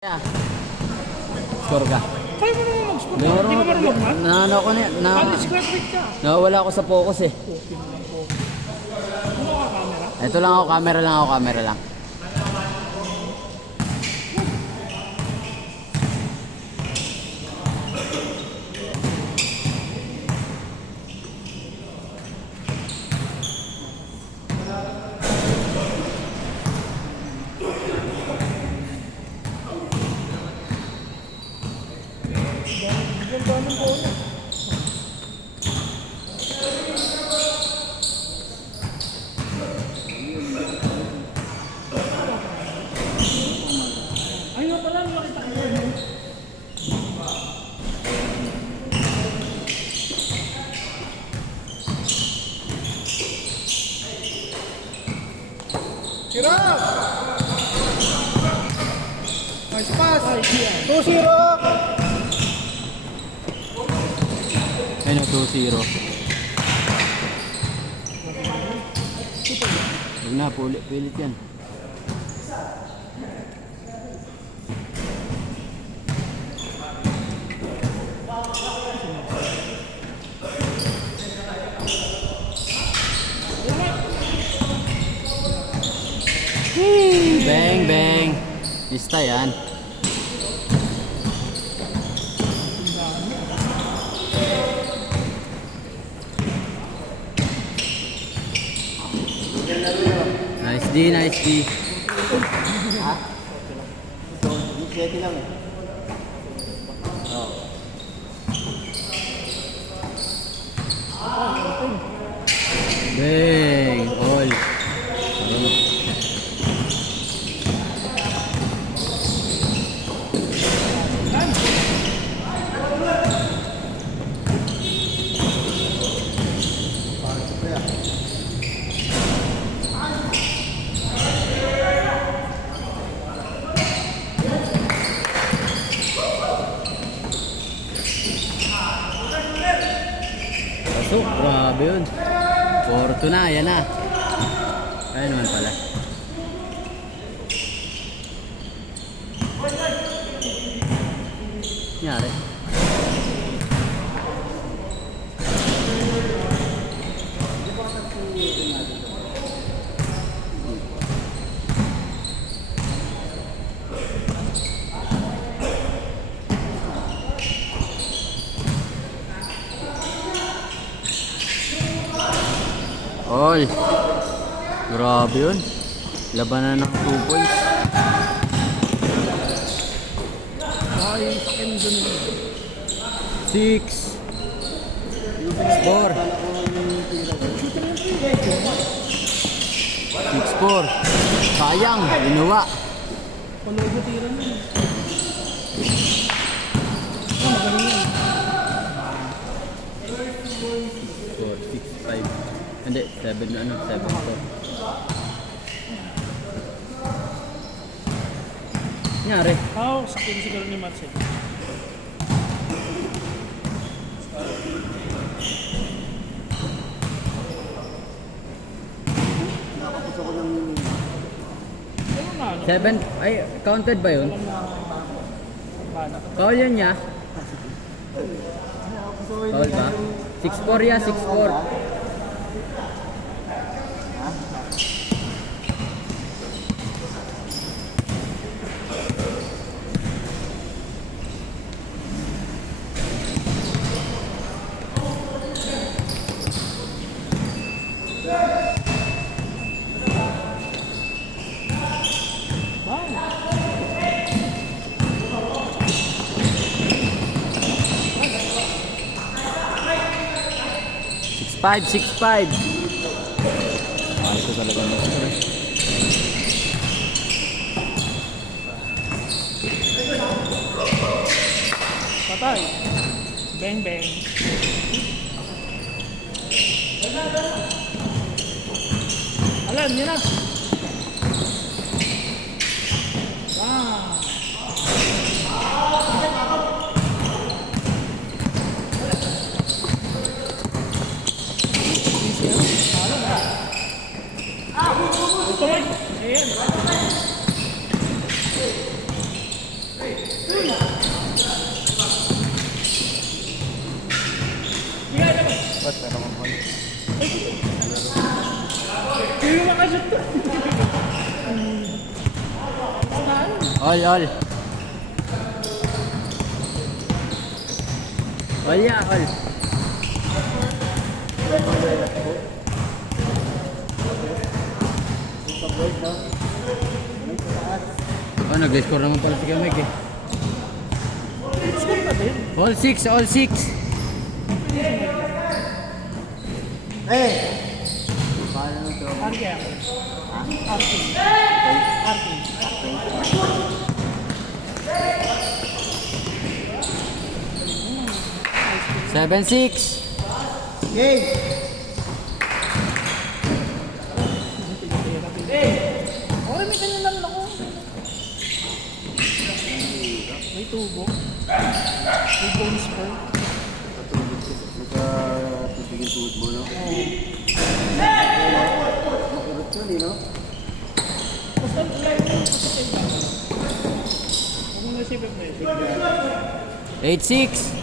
Yeah. Score ka. Kaya mo naman mag-score. Hindi Hindi ka marunong man? Ano ko na, College graduate ka. nawala ako sa focus eh. Okay naman po. Ano ka camera? Ito lang ako, camera lang. Ang daming bola. Ay nga pala, nakita ko yun. Tira! Nice pass! 2-0! Ayun, 2-0. Huwag na, pilit yan. Bang, bang. Lista yan. Nice D, nice D. Ha? So, 7 lang eh. Oo. Bang, all. Pasok, grabe yun. Porto na, yan na. Kaya naman pala. Nyari. All. Grabe yun. Labanan ng 2 points. Ay, sakin dun. 6. Score. 6-4. Sayang, inuwa. Panood na tira na. Ah, magaling yan. Score 6-5. Hindi, 7 ano, 7-4. Nyari. Oo, sakin siguro ni Marcel. Nakapos ako ng... Ano na, ano? 7, ay, counted ba yun? Alam na, bana. Foul yan niya. Foul ba? 6-4 ya, 6-4. Five, 6-5. Ah, ito talaga mo. Patay. Bang, bang. Alam, yun na. Ah. Ito, ayan. Ba't meron kang ball? Hindi mo makashoot to. All. All ya, all. Oh, nag-score naman pala si Kamek eh. Score ka din. All 6, all 6. Eh! Paano nang throw? Arke ako. Arke. Arke. 7-6. Game! Okay, may kanya lang ako. May tubo. May bonus score. Nagka-tubigin tuhod mo, no? Makurot yun, no? Basta like mo sa kanya. Huwag mo nasip na yun. 8-6.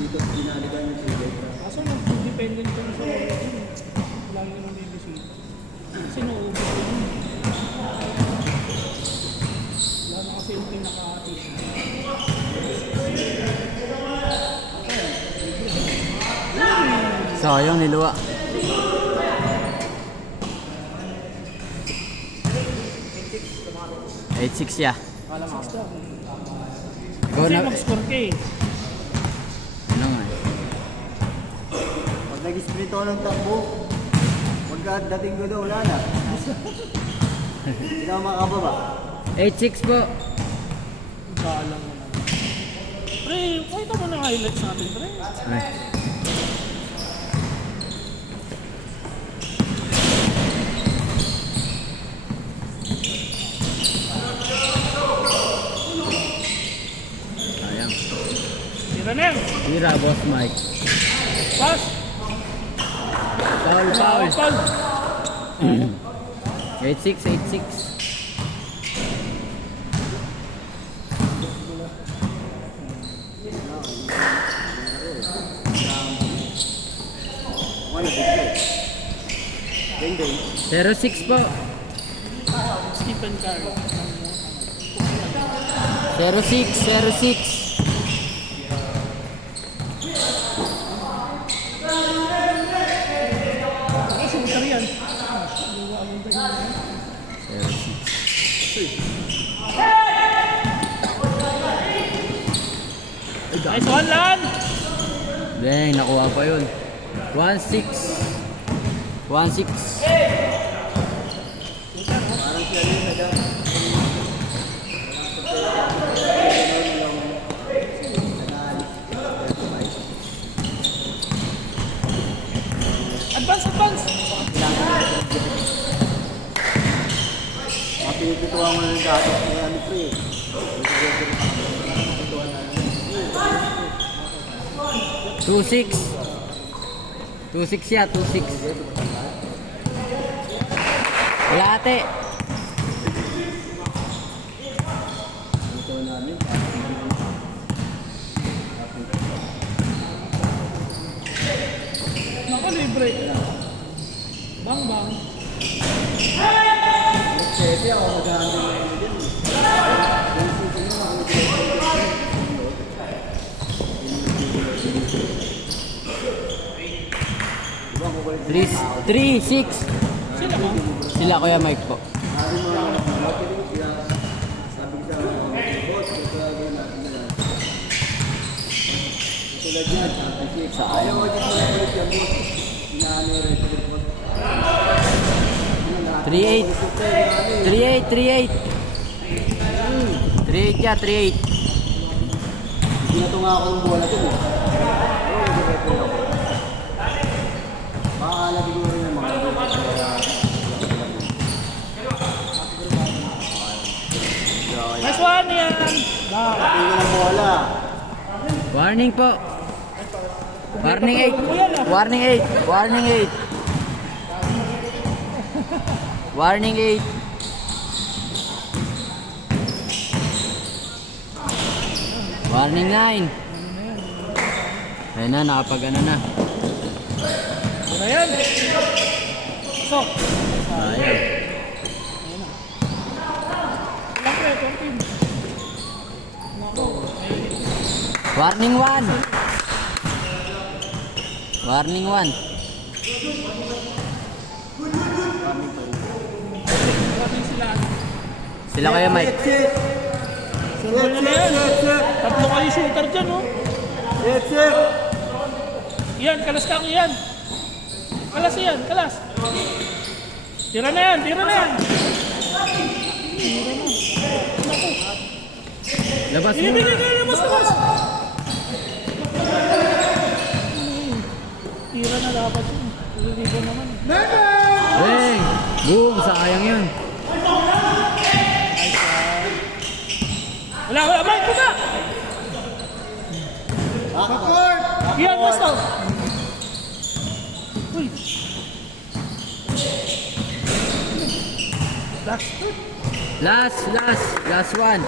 Dito, pinaliban yung sige. Kaso mag-dependent ka na sa wala yun. Lagi ka nang bibisita. Kasi nauubos ko yun. Wala na kasi yung pinaka-atis. Sayang niluwa. 8-6 ya. Ikaw Kasi na. mag-score ka eh. Ano nga eh. Pag nag-sprint ako ng takbo, pagkadating ko daw, wala na. Hindi ako makababa. 8-6 po. Kaalam mo lang. Pre, pakita mo ng highlights natin, pre. Ay. Sayang. Tira na yan. Tira, boss Mike. Pass. Foul. Foul. 8-6. Ano, bigay. Ding-ding. 0-6 po. Stephen Curry. 0-6. Ay, shooter yan. 0-6. Nice one, Lan! Dang, nakuha pa yun. 1-6. 1-6. Parang siya rin na dyan. Advance! Pinitutuwa mo na ng datos kaya ano pre. 2-6. 2-6 ya, 2-6. Wala ate. Naku, libre. Bang. Sete ako mag-handle na yun dyan. Diba ako ba 3-6. Sila ba? Sila Kuya Mike po. sabi ko sa boss, gagawin natin na lang. Tulad yan, championship. Ayaw ko dito na ulit yan, boss. Inaano yung red boss. 3-8. 3-8 ya, 3-8. Ginatunga ako ng bola dun eh. Oo, nag-refer ako. Makakala siguro yung mga Nice one yan! Bang! tingin ng bola. Warning po. Warning 8. Warning 8. Warning 8. Warning 8. Warning 9. Ayun na, nakapag ano na. Ano yan? So, Sayang. ilang pre, 14. Nako, Warning 1. Warning 1. maraming sila. Sila kaya Mike. Set. Sunod na na yan. Tatlo kayo shooter dyan, oh. Set. Yan, kalas ka yan. Kalas yan, kalas. Tira na yan, tira na yan. Labas mo. Binibigay ka, labas, labas. Tira na dapat yun. Hindi ko naman. Hey, boom, sayang yun. Wala, wala, Mike, buka! Yan, basta. Uy. Last one.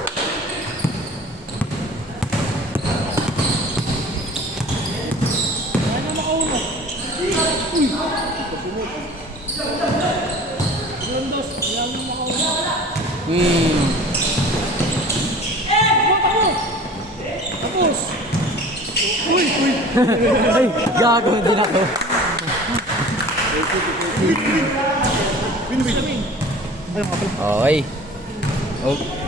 Kaya na makauna. Uy. Rondos, kaya na makauna. Takbo. Tapos. Uy, uy. Ay, gago din ako. Win. Okay. Oh.